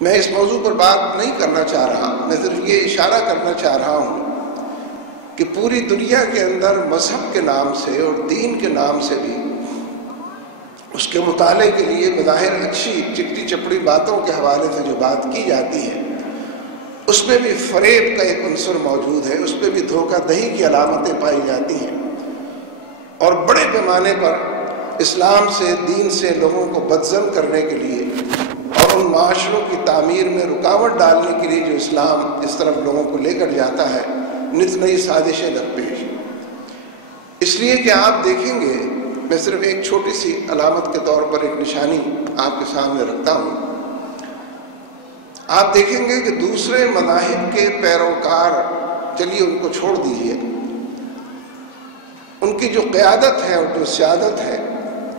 میں اس موضوع پر بات نہیں کرنا چاہ رہا، میں صرف یہ اشارہ کرنا چاہ رہا ہوں کہ پوری دنیا کے اندر مذہب کے نام سے اور دین کے نام سے بھی اس کے مطالعے کے لیے بظاہر اچھی چکٹی چپڑی باتوں کے حوالے سے جو بات کی جاتی ہے، اس میں بھی فریب کا ایک عنصر موجود ہے، اس پہ بھی دھوکہ دہی کی علامتیں پائی جاتی ہیں، اور بڑے پیمانے پر اسلام سے، دین سے لوگوں کو بدظن کرنے کے لیے اور ان معاشروں کی تعمیر میں رکاوٹ ڈالنے کے لیے جو اسلام اس طرف لوگوں کو لے کر جاتا ہے، نت نئی سازشیں درپیش۔ اس لیے کہ آپ دیکھیں گے، میں صرف ایک چھوٹی سی علامت کے طور پر ایک نشانی آپ کے سامنے رکھتا ہوں، آپ دیکھیں گے کہ دوسرے مذاہب کے پیروکار، چلیے ان کو چھوڑ دیجئے، ان کی جو قیادت ہے اور جو سیادت ہے،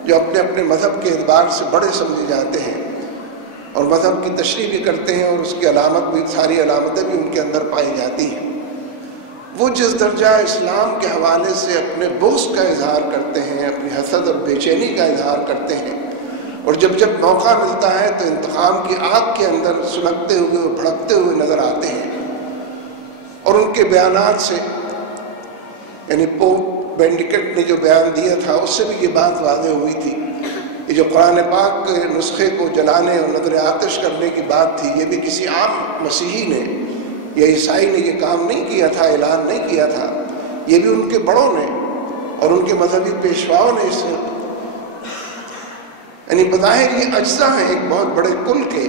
جو اپنے اپنے مذہب کے اعتبار سے بڑے سمجھے جاتے ہیں اور مذہب کی تشریح بھی کرتے ہیں اور اس کی علامت بھی، ساری علامتیں بھی ان کے اندر پائی جاتی ہیں، وہ جس درجہ اسلام کے حوالے سے اپنے بغض کا اظہار کرتے ہیں، اپنی حسد اور بے چینی کا اظہار کرتے ہیں، اور جب جب موقع ملتا ہے تو انتقام کی آگ کے اندر سلگتے ہوئے اور بھڑکتے ہوئے نظر آتے ہیں، اور ان کے بیانات سے، یعنی پوپ بینڈیکٹ نے جو بیان دیا تھا اس سے بھی یہ بات واضح ہوئی تھی، یہ جو قرآن پاک کے نسخے کو جلانے اور نظر آتش کرنے کی بات تھی، یہ بھی کسی عام مسیحی نے یا عیسائی نے یہ کام نہیں کیا تھا، اعلان نہیں کیا تھا، یہ بھی ان کے بڑوں نے اور ان کے مذہبی پیشواؤں نے اس، یعنی بظاہر یہ اجزاء ہیں ایک بہت بڑے کل کے،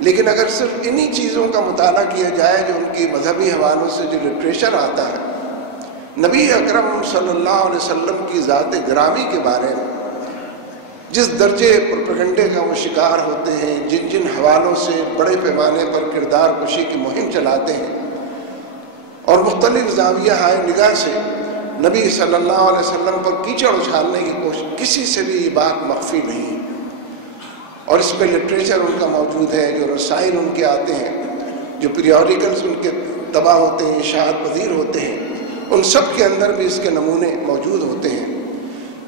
لیکن اگر صرف انہی چیزوں کا مطالعہ کیا جائے جو ان کی مذہبی حوالوں سے جو لٹریچر آتا ہے، نبی اکرم صلی اللہ علیہ وسلم کی ذات گرامی کے بارے میں جس درجے پروپیگنڈے کا وہ شکار ہوتے ہیں، جن جن حوالوں سے بڑے پیمانے پر کردار کشی کی مہم چلاتے ہیں، اور مختلف زاویہ ہائے نگاہ سے نبی صلی اللہ علیہ وسلم پر کیچڑ اچھالنے کی کوشش، کسی سے بھی یہ بات مخفی نہیں، اور اس پہ لٹریچر ان کا موجود ہے، جو رسائل ان کے آتے ہیں، جو پیریوڈیکلز ان کے طبع ہوتے ہیں، اشاعت پذیر ہوتے ہیں، ان سب کے اندر بھی اس کے نمونے موجود ہوتے ہیں۔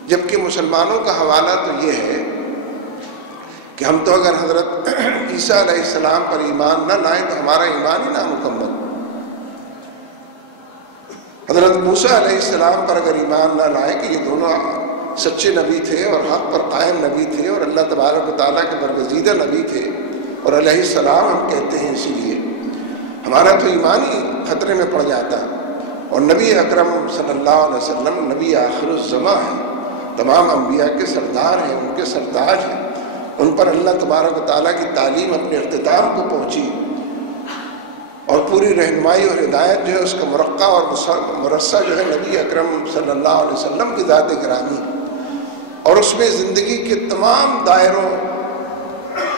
جبکہ مسلمانوں کا حوالہ تو یہ ہے کہ ہم تو اگر حضرت عیسیٰ علیہ السلام پر ایمان نہ لائیں تو ہمارا ایمان ہی نامکمل، حضرت موسیٰ علیہ السلام پر اگر ایمان نہ لائیں کہ یہ دونوں سچے نبی تھے اور حق پر قائم نبی تھے اور اللہ تبارک و تعالیٰ کے برگزیدہ نبی تھے، اور علیہ السلام ہم کہتے ہیں، اسی لیے ہمارا تو ایمان ہی خطرے میں پڑ جاتا ہے۔ اور نبی اکرم صلی اللہ علیہ وسلم نبی آخر الزماں ہیں، تمام انبیاء کے سردار ہیں، ان کے سرتاج ہیں، ان پر اللہ تبارک و تعالیٰ کی تعلیم اپنے اختتام کو پہنچی، اور پوری رہنمائی اور ہدایت جو ہے اس کا مرقع اور مرصع جو ہے نبی اکرم صلی اللہ علیہ وسلم کی ذات گرامی، اور اس میں زندگی کے تمام دائروں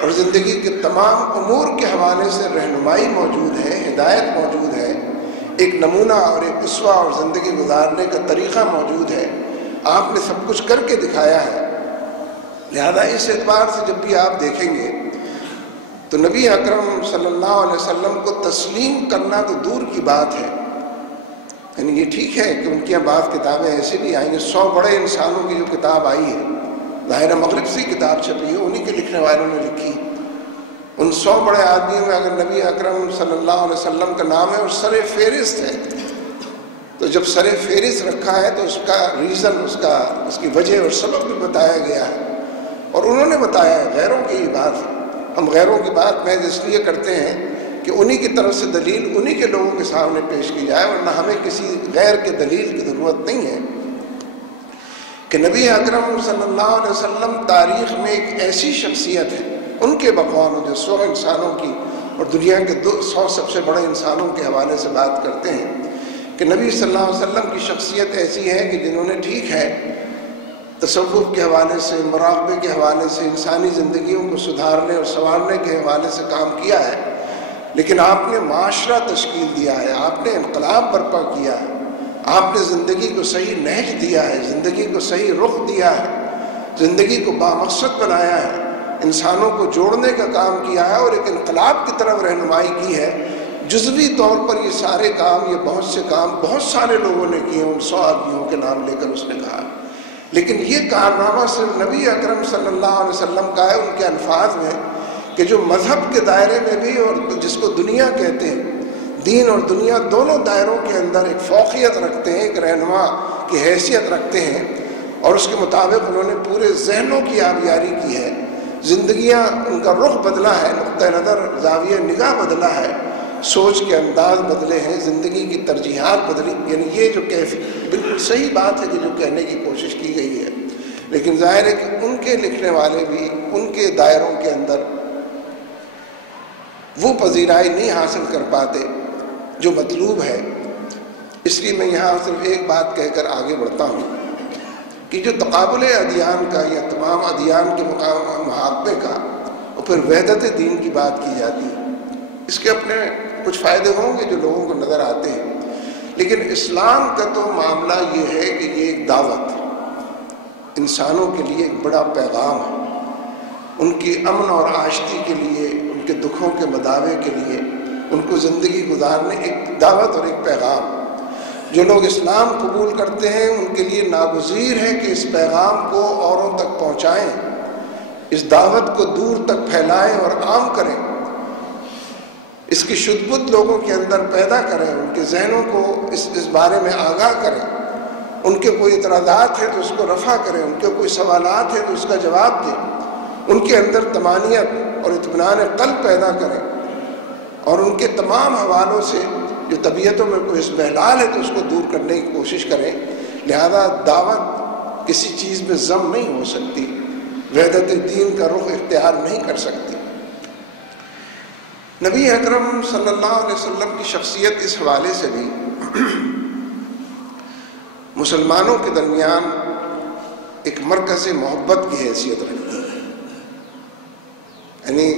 اور زندگی کے تمام امور کے حوالے سے رہنمائی موجود ہے، ہدایت موجود ہے، ایک نمونہ اور ایک اسوہ اور زندگی گزارنے کا طریقہ موجود ہے، آپ نے سب کچھ کر کے دکھایا ہے۔ لہذا اس اعتبار سے جب بھی آپ دیکھیں گے تو نبی اکرم صلی اللہ علیہ وسلم کو تسلیم کرنا تو دور کی بات ہے، یعنی یہ ٹھیک ہے کہ ان کی بعض کتابیں ایسی بھی آئیں گی، 100 بڑے انسانوں کی جو کتاب آئی ہے، ظاہر مغرب سے کتاب چھپی ہے، انہی کے لکھنے والوں نے لکھی، ان 100 بڑے آدمیوں میں اگر نبی اکرم صلی اللہ علیہ وسلم کا نام ہے اور سر فہرست ہے، تو جب سر فہرست رکھا ہے تو اس کا ریزن، اس کی وجہ اور سبب بھی بتایا گیا ہے، اور انہوں نے بتایا ہے۔ غیروں کی یہ بات ہے، ہم غیروں کی بات محض اس لیے کرتے ہیں کہ انہی کی طرف سے دلیل انہی کے لوگوں کے سامنے پیش کی جائے، ورنہ ہمیں کسی غیر کے دلیل کی ضرورت نہیں ہے۔ کہ نبی اکرم صلی اللہ علیہ وسلم تاریخ میں ایک ایسی شخصیت ہے، ان کے بقول جو 100 انسانوں کی اور دنیا کے 100 سب سے بڑے انسانوں کے حوالے سے بات کرتے ہیں، کہ نبی صلی اللہ علیہ وسلم کی شخصیت ایسی ہے کہ جنہوں نے ٹھیک ہے تصوف کے حوالے سے، مراقبے کے حوالے سے، انسانی زندگیوں کو سدھارنے اور سنوارنے کے حوالے سے کام کیا ہے، لیکن آپ نے معاشرہ تشکیل دیا ہے، آپ نے انقلاب برپا کیا ہے، آپ نے زندگی کو صحیح نہج دیا ہے، زندگی کو صحیح رخ دیا ہے، زندگی کو بامقصد بنایا ہے، انسانوں کو جوڑنے کا کام کیا ہے، اور ایک انقلاب کی طرف رہنمائی کی ہے۔ جزوی طور پر یہ سارے کام، یہ بہت سے کام بہت سارے لوگوں نے کیے، ان 100 آدمیوں کے نام لے کر اس نے کہا، لیکن یہ کارنامہ صرف نبی اکرم صلی اللہ علیہ وسلم کا ہے، ان کے الفاظ میں کہ جو مذہب کے دائرے میں بھی اور جس کو دنیا کہتے ہیں، دین اور دنیا دونوں دائروں کے اندر ایک فوقیت رکھتے ہیں، ایک رہنما کی حیثیت رکھتے ہیں، اور اس کے مطابق انہوں نے پورے ذہنوں کی آبیاری کی ہے، زندگیاں ان کا رخ بدلا ہے، نقطہ نظر زاویہ نگاہ بدلا ہے، سوچ کے انداز بدلے ہیں، زندگی کی ترجیحات بدلی. یعنی یہ جو بالکل صحیح بات ہے کہ جو کہنے کی کوشش کی گئی ہے، لیکن ظاہر ہے کہ ان کے لکھنے والے بھی ان کے دائروں کے اندر وہ پذیرائی نہیں حاصل کر پاتے جو مطلوب ہے. اس لیے میں یہاں صرف ایک بات کہہ کر آگے بڑھتا ہوں کہ جو تقابل ادیان کا یا تمام ادیان کے محاکمے کا اور پھر وحدت دین کی بات کی جاتی ہے، اس کے اپنے کچھ فائدے ہوں گے جو لوگوں کو نظر آتے ہیں، لیکن اسلام کا تو معاملہ یہ ہے کہ یہ ایک دعوت، انسانوں کے لیے ایک بڑا پیغام ہے، ان کی امن اور آشتی کے لیے، ان کے دکھوں کے مداوے کے لیے، ان کو زندگی گزارنے ایک دعوت اور ایک پیغام. جو لوگ اسلام قبول کرتے ہیں ان کے لیے ناگزیر ہے کہ اس پیغام کو اوروں تک پہنچائیں، اس دعوت کو دور تک پھیلائیں اور عام کریں، اس کی شد بد لوگوں کے اندر پیدا کریں، ان کے ذہنوں کو اس بارے میں آگاہ کریں، ان کے کوئی اعتراضات ہیں تو اس کو رفع کریں، ان کے کوئی سوالات ہیں تو اس کا جواب دیں، ان کے اندر طمانینت اور اطمینان قلب پیدا کریں، اور ان کے تمام حوالوں سے جو طبیعتوں میں کوئی اسبہلال ہے تو اس کو دور کرنے کی کوشش کریں. لہذا دعوت کسی چیز میں ضم نہیں ہو سکتی، وحدت دین کا رخ اختیار نہیں کر سکتی. نبی اکرم صلی اللہ علیہ وسلم کی شخصیت اس حوالے سے بھی مسلمانوں کے درمیان ایک مرکز محبت کی حیثیت رکھتی ہے. یعنی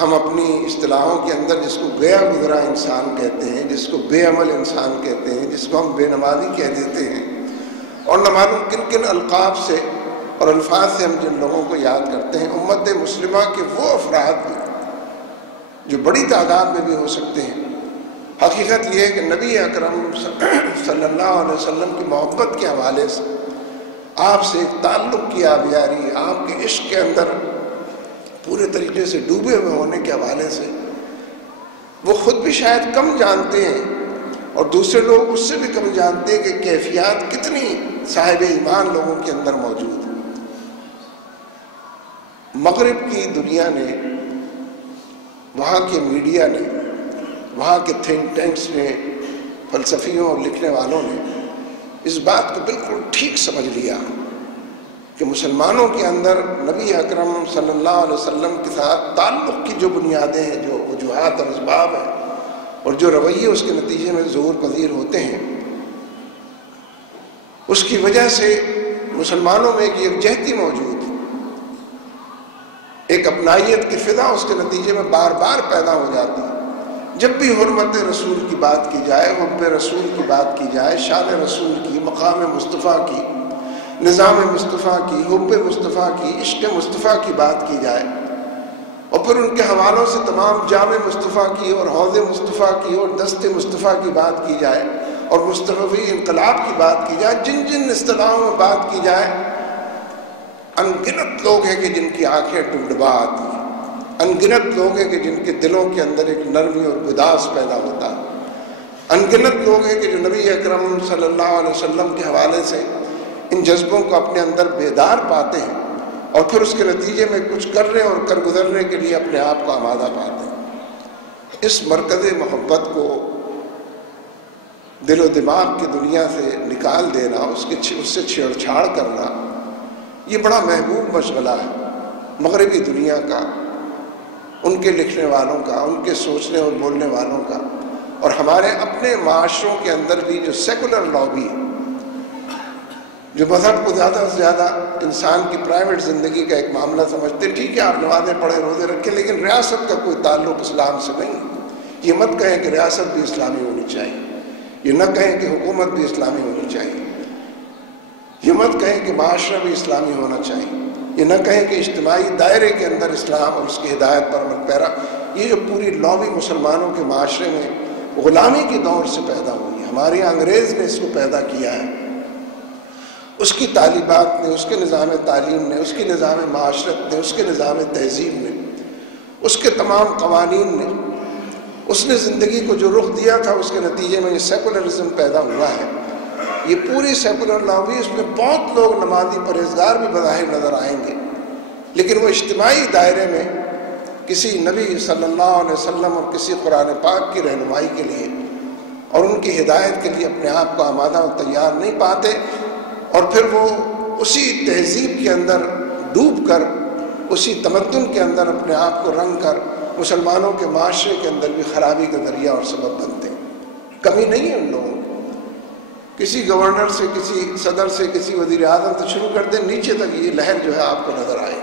ہم اپنی اصطلاحوں کے اندر جس کو گیا گزرا انسان کہتے ہیں، جس کو بے عمل انسان کہتے ہیں، جس کو ہم بے نمازی کہہ دیتے ہیں، اور نہ معلوم کن کن القاب سے اور الفاظ سے ہم جن لوگوں کو یاد کرتے ہیں، امت مسلمہ کے وہ افراد بھی جو بڑی تعداد میں بھی ہو سکتے ہیں. حقیقت یہ ہے کہ نبی اکرم صلی اللہ علیہ وسلم کی محبت کے حوالے سے، آپ سے ایک تعلق کی آبیاری، آپ کے عشق کے اندر پورے طریقے سے ڈوبے ہوئے ہونے کے حوالے سے وہ خود بھی شاید کم جانتے ہیں، اور دوسرے لوگ اس سے بھی کم جانتے ہیں کہ کیفیات کتنی صاحب ایمان لوگوں کے اندر موجود ہیں. مغرب کی دنیا نے، وہاں کے میڈیا نے، وہاں کے تھنک ٹینکس نے، فلسفیوں اور لکھنے والوں نے اس بات کو بالکل ٹھیک سمجھ لیا کہ مسلمانوں کے اندر نبی اکرم صلی اللہ علیہ وسلم کے ساتھ تعلق کی جو بنیادیں ہیں، جو وجوہات اور اسباب ہیں، اور جو رویے اس کے نتیجے میں ظہور پذیر ہوتے ہیں، اس کی وجہ سے مسلمانوں میں ایک یکجہتی موجود ہے، ایک اپنائیت کی فضا اس کے نتیجے میں بار بار پیدا ہو جاتی ہے. جب بھی حرمت رسول کی بات کی جائے، حب رسول کی بات کی جائے، شان رسول کی، مقام مصطفیٰ کی، نظام مصطفیٰ کی، حب مصطفیٰ کی، عشق مصطفیٰ کی بات کی جائے، اور پھر ان کے حوالوں سے تمام جامع مصطفیٰ کی اور حوض مصطفیٰ کی اور دست مصطفیٰ کی بات کی جائے، اور مصطفی انقلاب کی بات کی جائے، جن جن اصطلاحوں میں بات کی جائے، ان گنت لوگ ہیں کہ جن کی آنکھیں ٹمڈبا آتی ہیں، ان گنت لوگ ہیں کہ جن کے دلوں کے اندر ایک نرمی اور گداز پیدا ہوتا ہے، ان گنت لوگ ہیں کہ جو نبی اکرم صلی اللہ علیہ وسلم کے حوالے سے ان جذبوں کو اپنے اندر بیدار پاتے ہیں، اور پھر اس کے نتیجے میں کچھ کرنے اور کر گزرنے کے لیے اپنے آپ کو آمادہ پاتے ہیں. اس مرکز محبت کو دل و دماغ کی دنیا سے نکال دینا، اس سے چھیڑ چھاڑ کرنا، یہ بڑا محبوب مشغلہ ہے مغربی دنیا کا، ان کے لکھنے والوں کا، ان کے سوچنے اور بولنے والوں کا، اور ہمارے اپنے معاشروں کے اندر بھی جو سیکولر لابی ہے، جو مذہب کو زیادہ سے زیادہ انسان کی پرائیویٹ زندگی کا ایک معاملہ سمجھتے. ٹھیک ہے آپ نمازیں پڑھیں، روزے رکھیں، لیکن ریاست کا کوئی تعلق اسلام سے نہیں. یہ مت کہیں کہ ریاست بھی اسلامی ہونی چاہیے، یہ نہ کہیں کہ حکومت بھی اسلامی ہونی چاہیے، یہ مت کہیں کہ معاشرہ بھی اسلامی ہونا چاہیے، یہ نہ کہیں کہ اجتماعی دائرے کے اندر اسلام اور اس کی ہدایت پر عمل پیرا. یہ جو پوری لابی مسلمانوں کے معاشرے میں غلامی کے دور سے پیدا ہوئی ہے، ہمارے انگریز نے اس کو پیدا کیا ہے، اس کی طالبات نے، اس کے نظام تعلیم نے، اس کے نظام معاشرت نے، اس کے نظام تہذیب نے اس کے تمام قوانین نے، اس نے زندگی کو جو رخ دیا تھا، اس کے نتیجے میں یہ سیکولرزم پیدا ہوا ہے۔ یہ پوری سیکولر لا ہوئی، اس میں بہت لوگ نمازی پرہیزگار بھی بظاہر نظر آئیں گے، لیکن وہ اجتماعی دائرے میں کسی نبی صلی اللہ علیہ وسلم اور کسی قرآن پاک کی رہنمائی کے لیے اور ان کی ہدایت کے لیے اپنے آپ کو آمادہ و تیار نہیں پاتے، اور پھر وہ اسی تہذیب کے اندر ڈوب کر، اسی تمدن کے اندر اپنے آپ کو رنگ کر مسلمانوں کے معاشرے کے اندر بھی خرابی کا ذریعہ اور سبب بنتے ہیں۔ کمی نہیں ہے ان لوگوں کو، کسی گورنر سے، کسی صدر سے، کسی وزیر اعظم سے شروع کر دیں، نیچے تک یہ لہر جو ہے آپ کو نظر آئے۔